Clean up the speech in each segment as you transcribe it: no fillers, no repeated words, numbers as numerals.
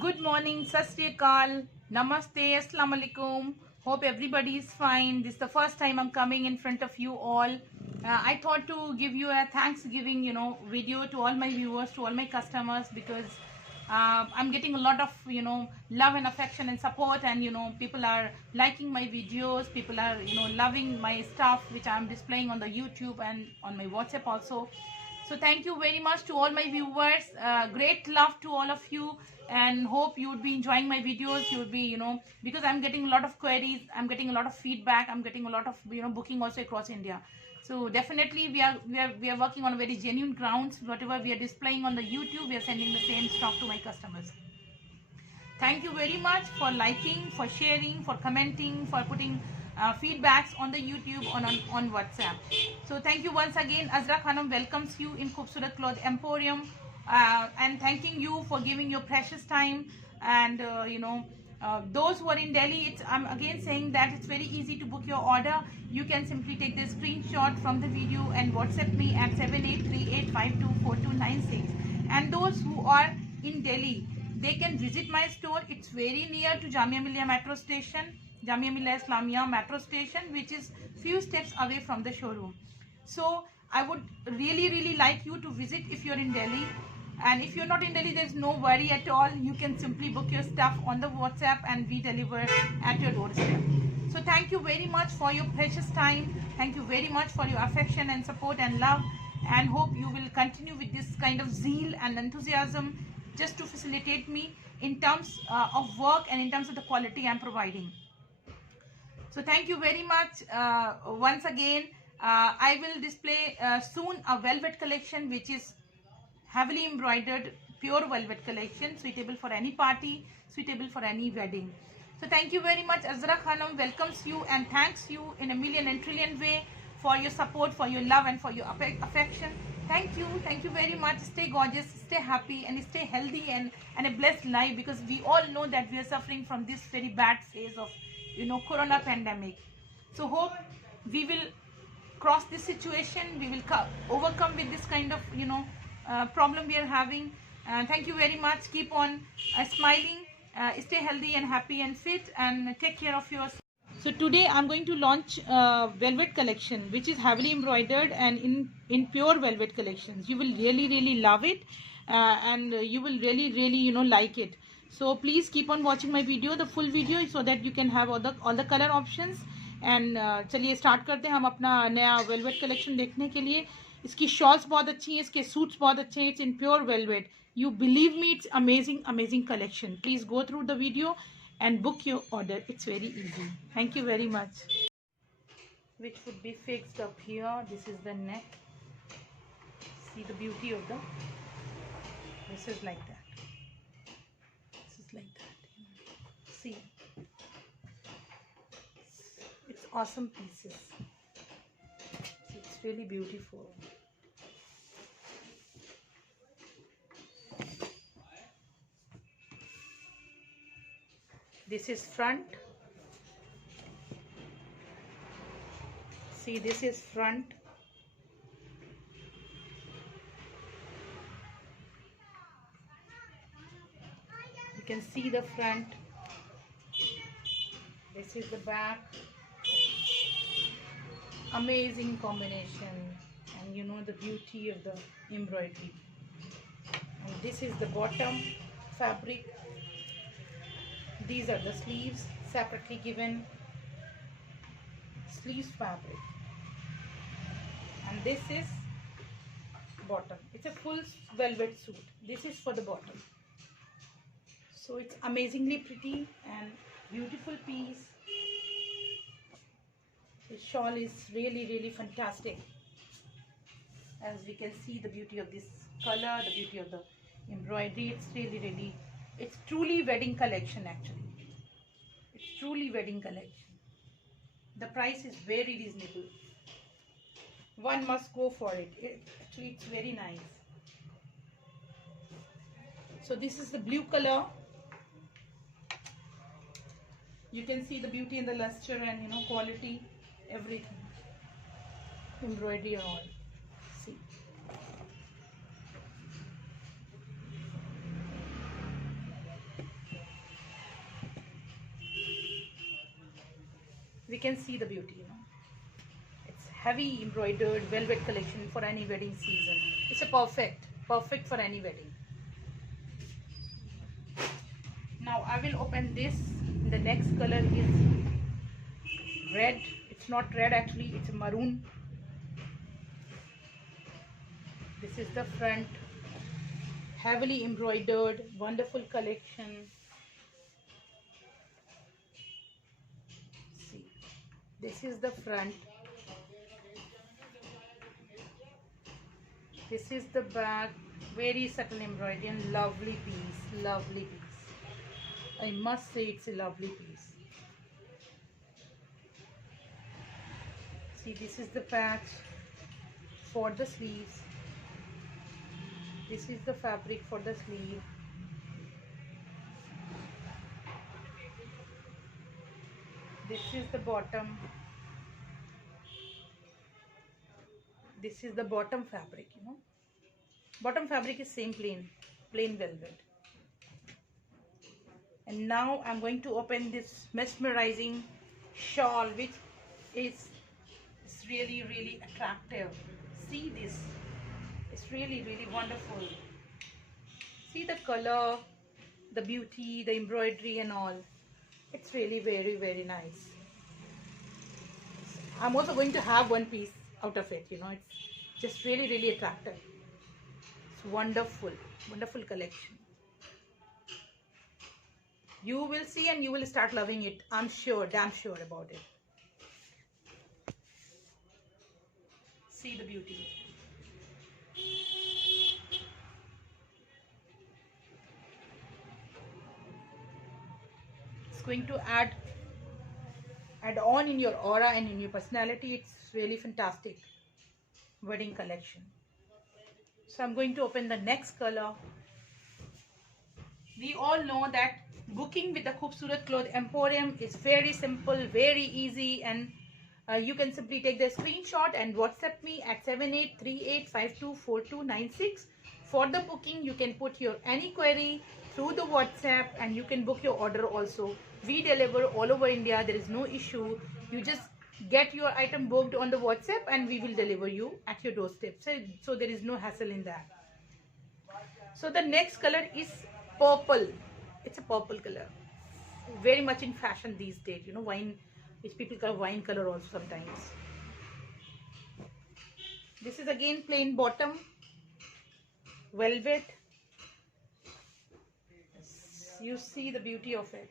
Good morning, Sat Sri Akal, Namaste, Assalamu Alaikum. Hope everybody is fine. This is the first time I'm coming in front of you all. I thought to give you a Thanksgiving, video to all my viewers, to all my customers, because I'm getting a lot of, love and affection and support, and people are liking my videos. People are, loving my stuff which I'm displaying on the YouTube and on my WhatsApp also. So thank you very much to all my viewers. Great love to all of you, and hope you would be enjoying my videos. You would be, because I'm getting a lot of queries, I'm getting a lot of feedback, I'm getting a lot of, booking also across India. So definitely we are working on very genuine grounds. Whatever we are displaying on the YouTube, we are sending the same stock to my customers. Thank you very much for liking, for sharing, for commenting, for putting feedbacks on the YouTube, on WhatsApp. So thank you once again. Azra Khanum welcomes you in Khoobsurat Cloth Emporium, and thanking you for giving your precious time. And those who are in Delhi, I'm again saying that it's very easy to book your order. You can simply take the screenshot from the video and WhatsApp me at 7838524296. And those who are in Delhi, they can visit my store. It's very near to Jamia Millia metro station, Jamia Millia Islamia metro station, which is few steps away from the showroom. So I would really like you to visit if you're in Delhi. And if you're not in Delhi, there's no worry at all. You can simply book your stuff on the WhatsApp and we deliver at your doorstep. So thank you very much for your precious time. Thank you very much for your affection and support and love, and hope you will continue with this kind of zeal and enthusiasm just to facilitate me in terms of work and in terms of the quality I'm providing. So thank you very much once again. I will display soon a velvet collection which is heavily embroidered pure velvet collection, suitable for any party, suitable for any wedding. So thank you very much. Azra Khanum welcomes you and thanks you in a million and trillion way for your support, for your love, and for your affection. Thank you very much. Stay gorgeous, stay happy, and stay healthy, and a blessed life, because we all know that we are suffering from this very bad phase of corona pandemic. So hope we will cross this situation, we will overcome with this kind of problem we are having. Thank you very much. Keep on smiling, stay healthy and happy and fit, and take care of yourself. So today I'm going to launch velvet collection which is heavily embroidered and in pure velvet collections. You will really love it, and you will really like it. So please keep on watching my video, the full video, so that you can have all the color options. And चलिए start करते हैं हम अपना नया velvet collection देखने के लिए. इसकी शॉल्स बहुत अच्छी हैं, इसके सूट्स बहुत अच्छे हैं. It's in pure velvet. You believe me, it's amazing collection. Please go through the video and book your order. It's very easy. Thank you very much. Which would be fixed up here. This is the neck. See the beauty of the, this is like that, this is like that. See, it's awesome pieces. It's really beautiful. This is front. See, this is front. You can see the front. This is the back. Amazing combination, and the beauty of the embroidery. And this is the bottom fabric. These are the sleeves, separately given sleeves fabric, and this is bottom. It's a full velvet suit. This is for the bottom. So it's amazingly pretty and beautiful piece. The shawl is really fantastic. As we can see, the beauty of this color, the beauty of the embroidery. It's really, it's truly wedding collection. Actually, it's truly wedding collection. The price is very reasonable. One must go for it. Actually, it's very nice. So this is the blue color. You can see the beauty in the luster and quality, everything, embroidery and all. See, we can see the beauty, you know. It's heavy embroidered velvet collection for any wedding season. It's a perfect for any wedding. Now I will open this. The next color is red. It's not red actually, it's maroon. This is the front, heavily embroidered, wonderful collection. See, this is the front. This is the back, very subtle embroidery and lovely piece, lovely piece. I must say it's a lovely piece. See, this is the patch for the sleeves. This is the fabric for the sleeve. This is the bottom. This is the bottom fabric, you know. Bottom fabric is same plain velvet. And now I'm going to open this mesmerizing shawl, which is really attractive. See this, it's really wonderful. See the color, the beauty, the embroidery and all. It's really very nice. I'm also going to have one piece out of it, you know. It's just really attractive. It's wonderful collection. You will see and you will start loving it. I'm sure, damn sure about it. See the beauty. It's going to add on in your aura and in your personality. It's really fantastic wedding collection. So I'm going to open the next color. We all know that booking with the Khoobsurat Cloth Emporium is very simple, very easy, and you can simply take the screenshot and WhatsApp me at 7838524296. For the booking, you can put your any query through the WhatsApp and you can book your order also. We deliver all over India. There is no issue. You just get your item booked on the WhatsApp and we will deliver you at your doorstep. So there is no hassle in that. So the next color is purple. It's a purple color, very much in fashion these days, you know, wine, which people call wine color also sometimes. This is again plain bottom, velvet. You see the beauty of it.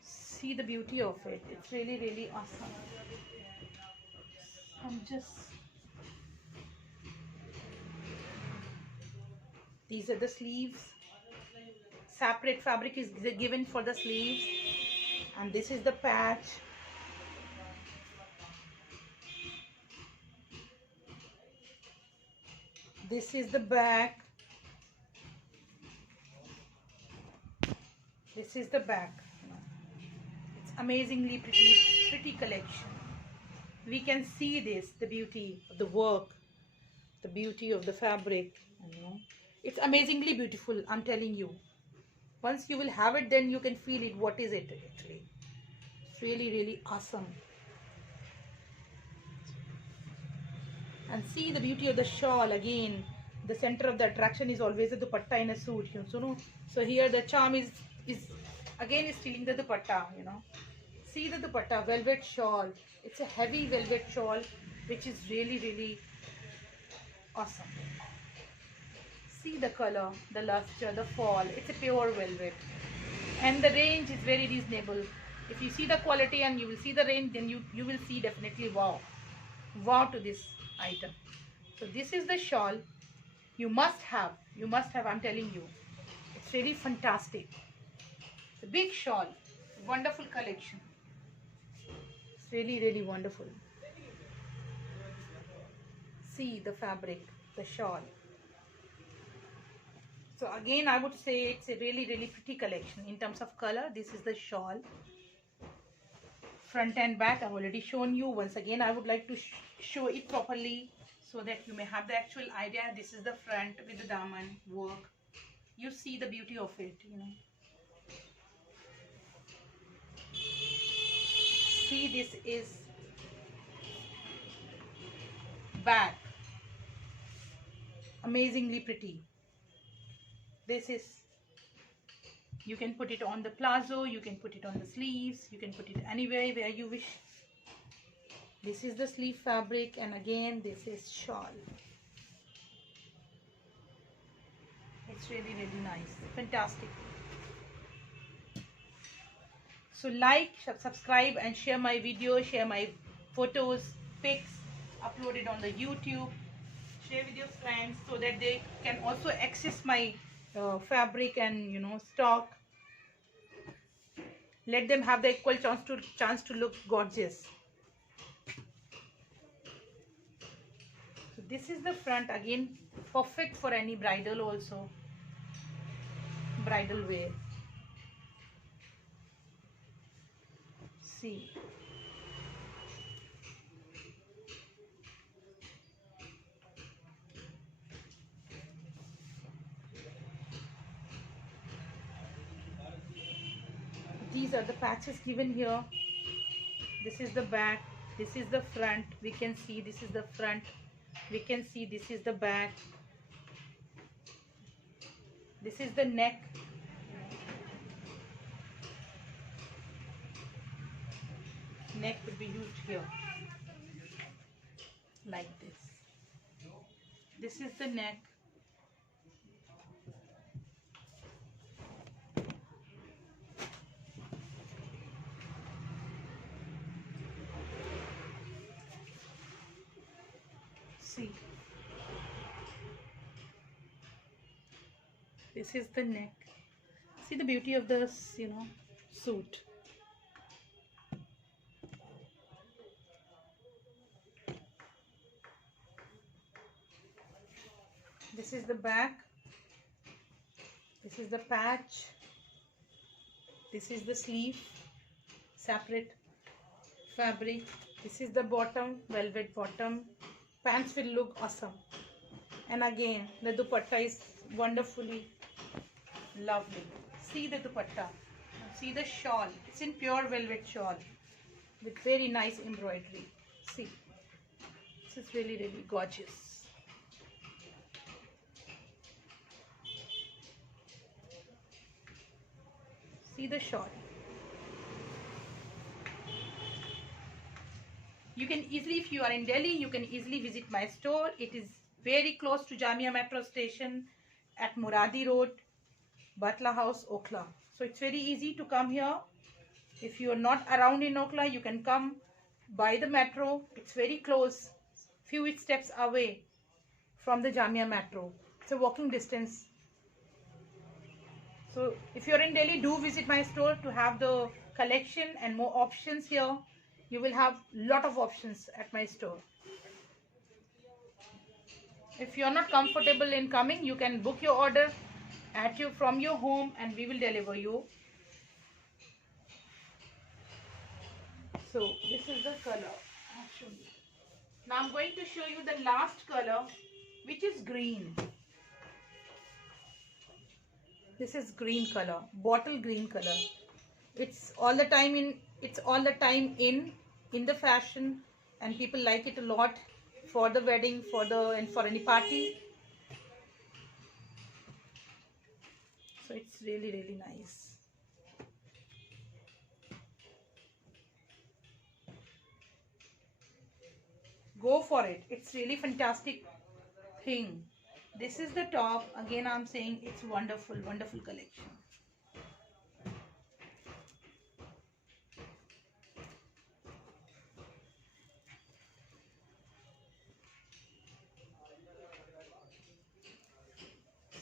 See the beauty of it. It's really awesome. These are the sleeves. Separate fabric is given for the sleeves, and this is the patch. This is the back. This is the back. It's amazingly pretty collection. We can see this, the beauty of the work, the beauty of the fabric, you know. It's amazingly beautiful, I'm telling you. Once you will have it, then you can feel it. What is it actually? It's really awesome. And see the beauty of the shawl again. The center of the attraction is always the dupatta in a suit. You know? So here the charm is stealing the dupatta. You know. See the dupatta, velvet shawl. It's a heavy velvet shawl, which is really awesome. See the color, the luster, the fall. It's a pure velvet, and the range is very reasonable. If you see the quality and you will see the range, then you will see definitely wow to this item. So this is the shawl. You must have, I'm telling you. It's really fantastic. It's a big shawl, wonderful collection. It's really wonderful. See the fabric, the shawl. So again, I would say it's a really pretty collection. In terms of color, this is the shawl. Front and back, I've already shown you. Once again, I would like to show it properly so that you may have the actual idea. This is the front with the daman work. You see the beauty of it, you know. see, this is back, amazingly pretty. This is, you can put it on the palazzo, you can put it on the sleeves, you can put it anywhere where you wish. This is the sleeve fabric, and again this is shawl. It's really nice, fantastic. So like, subscribe and share my video, share my photos, pics, upload it on the YouTube, share with your friends so that they can also access my fabric and stock. Let them have the equal chance to look gorgeous. So this is the front, again perfect for any bridal, also bridal wear. See, these are the patches given here. This is the back, this is the front. We can see this is the front, we can see this is the back, this is the neck, neck will be used here like this. This is the neck. See, this is the neck. See the beauty of this, suit. This is the back, this is the patch, this is the sleeve, separate fabric, this is the bottom, velvet bottom. Pants will look awesome, and again the dupatta is wonderfully lovely. See the dupatta, see the shawl, it's in pure velvet shawl with very nice embroidery. See, this is really gorgeous. See the shawl. You can easily, if you are in Delhi, you can easily visit my store. It is very close to Jamia Metro Station at Muradi Road, Batla House, Okhla. So it's very easy to come here. If you are not around in Okhla, you can come by the metro. It's very close, few steps away from the Jamia Metro. It's a walking distance. So if you're in Delhi, do visit my store to have the collection and more options here. You will have lot of options at my store. If you're not comfortable in coming, you can book your order from your home and we will deliver you. So this is the color. Now I'm going to show you the last color, which is green. This is green color, bottle green color. It's all the time in the fashion, and people like it a lot for the wedding, and for any party. So it's really nice. Go for it. It's really fantastic thing. This is the top. Again, I'm saying it's wonderful collection.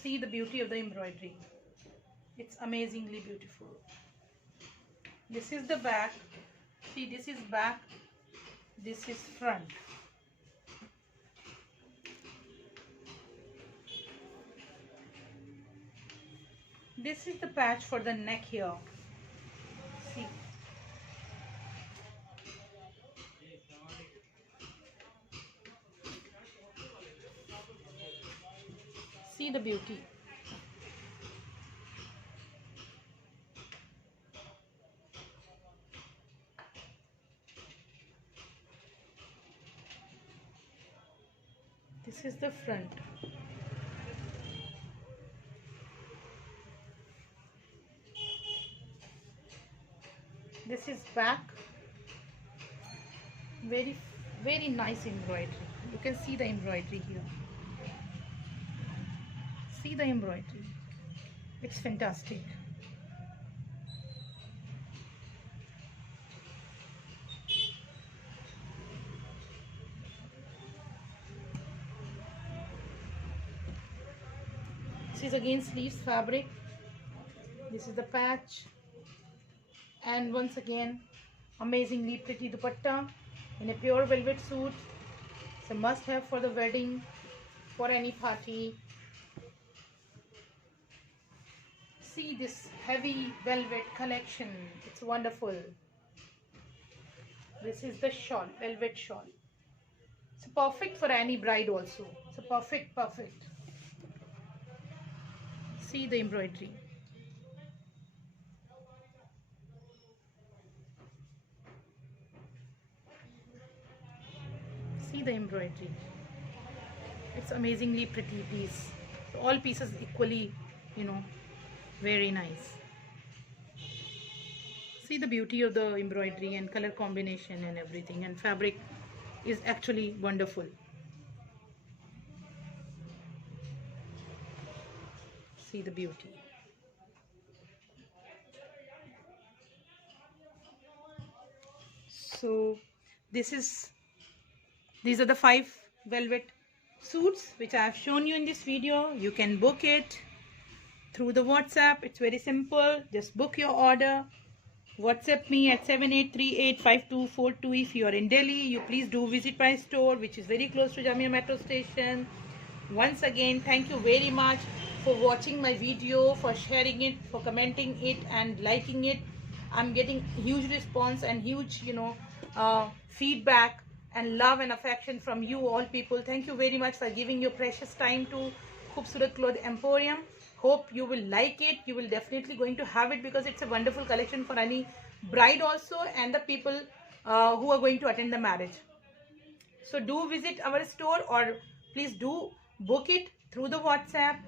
See the beauty of the embroidery. It's amazingly beautiful. This is the back. See, this is back. This is front. This is the patch for the neck here. See. See the beauty. This is the front. This is back. Very, very nice embroidery. You can see the embroidery here. See the embroidery. It's fantastic. This is again sleeves fabric. This is the patch. And once again, amazingly pretty dupatta in a pure velvet suit. It's a must have for the wedding, for any party. See this heavy velvet collection. It's wonderful. This is the shawl, velvet shawl. It's perfect for any bride also. It's a perfect. See the embroidery. See the embroidery. It's amazingly pretty piece. So all pieces equally, very nice. See the beauty of the embroidery and color combination and everything, and fabric is actually wonderful. See the beauty. So these are the 5 velvet suits which I have shown you in this video. You can book it through the WhatsApp. It's very simple. Just book your order. WhatsApp me at 78385242. If you are in Delhi, you please do visit my store, which is very close to Jamia Metro Station. Once again, thank you very much for watching my video, for sharing it, for commenting it and liking it. I'm getting huge response and huge, feedback and love and affection from you all people. Thank you very much for giving your precious time to Khoobsurat Cloth Emporium. Hope you will like it. You will definitely going to have it because it's a wonderful collection for any bride also and the people who are going to attend the marriage. So do visit our store or please do book it through the WhatsApp.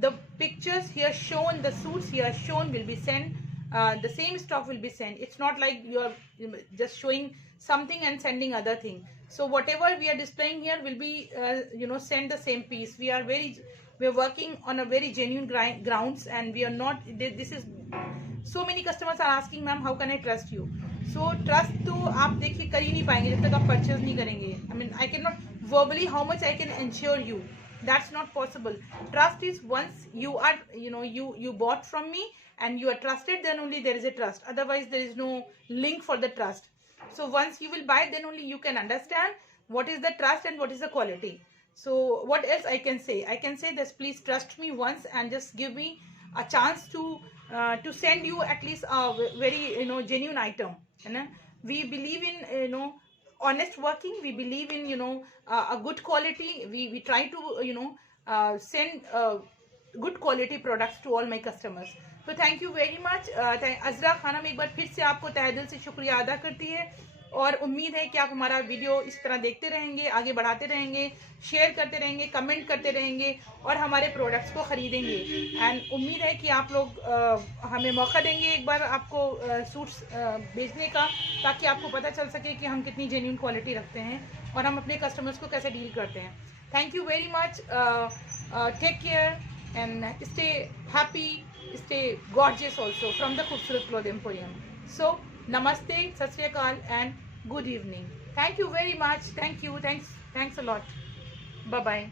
The pictures here shown, the suits here shown will be sent. The same stock will be sent. It's not like you are just showing something and sending other thing. So whatever we are displaying here will be send the same piece. We are working on a very genuine grounds, and we are not, this is, so many customers are asking, ma'am, how can I trust you? So trust to आप देखिए कर ही नहीं पाएंगे जब तक आप purchase नहीं करेंगे. I mean, I cannot verbally how much I can ensure you. That's not possible. Trust is once you are, you bought from me and you are trusted, then only there is a trust. Otherwise, there is no link for the trust. So once you will buy, then only you can understand what is the trust and what is the quality. So what else I can say? I can say this: please trust me once and just give me a chance to send you at least a very genuine item. We believe in honest working. We believe in a good quality. We try to send good quality products to all my customers. तो thank you very much. अजरा खानम एक बार फिर से आपको तहे दिल से शुक्रिया अदा करती है और उम्मीद है कि आप हमारा वीडियो इस तरह देखते रहेंगे, आगे बढ़ाते रहेंगे, शेयर करते रहेंगे, कमेंट करते रहेंगे और हमारे प्रोडक्ट्स को ख़रीदेंगे. एंड उम्मीद है कि आप लोग हमें मौका देंगे एक बार आपको सूट्स बेचने का, ताकि आपको पता चल सके कि हम कितनी जेन्युइन क्वालिटी रखते हैं और हम अपने कस्टमर्स को कैसे डील करते हैं. Thank you very much. Take care and stay happy, stay gorgeous also from the Khoobsurat Cloth Emporium. So namaste, sat sri akal and good evening. Thank you very much. Thank you. Thanks a lot. Bye bye.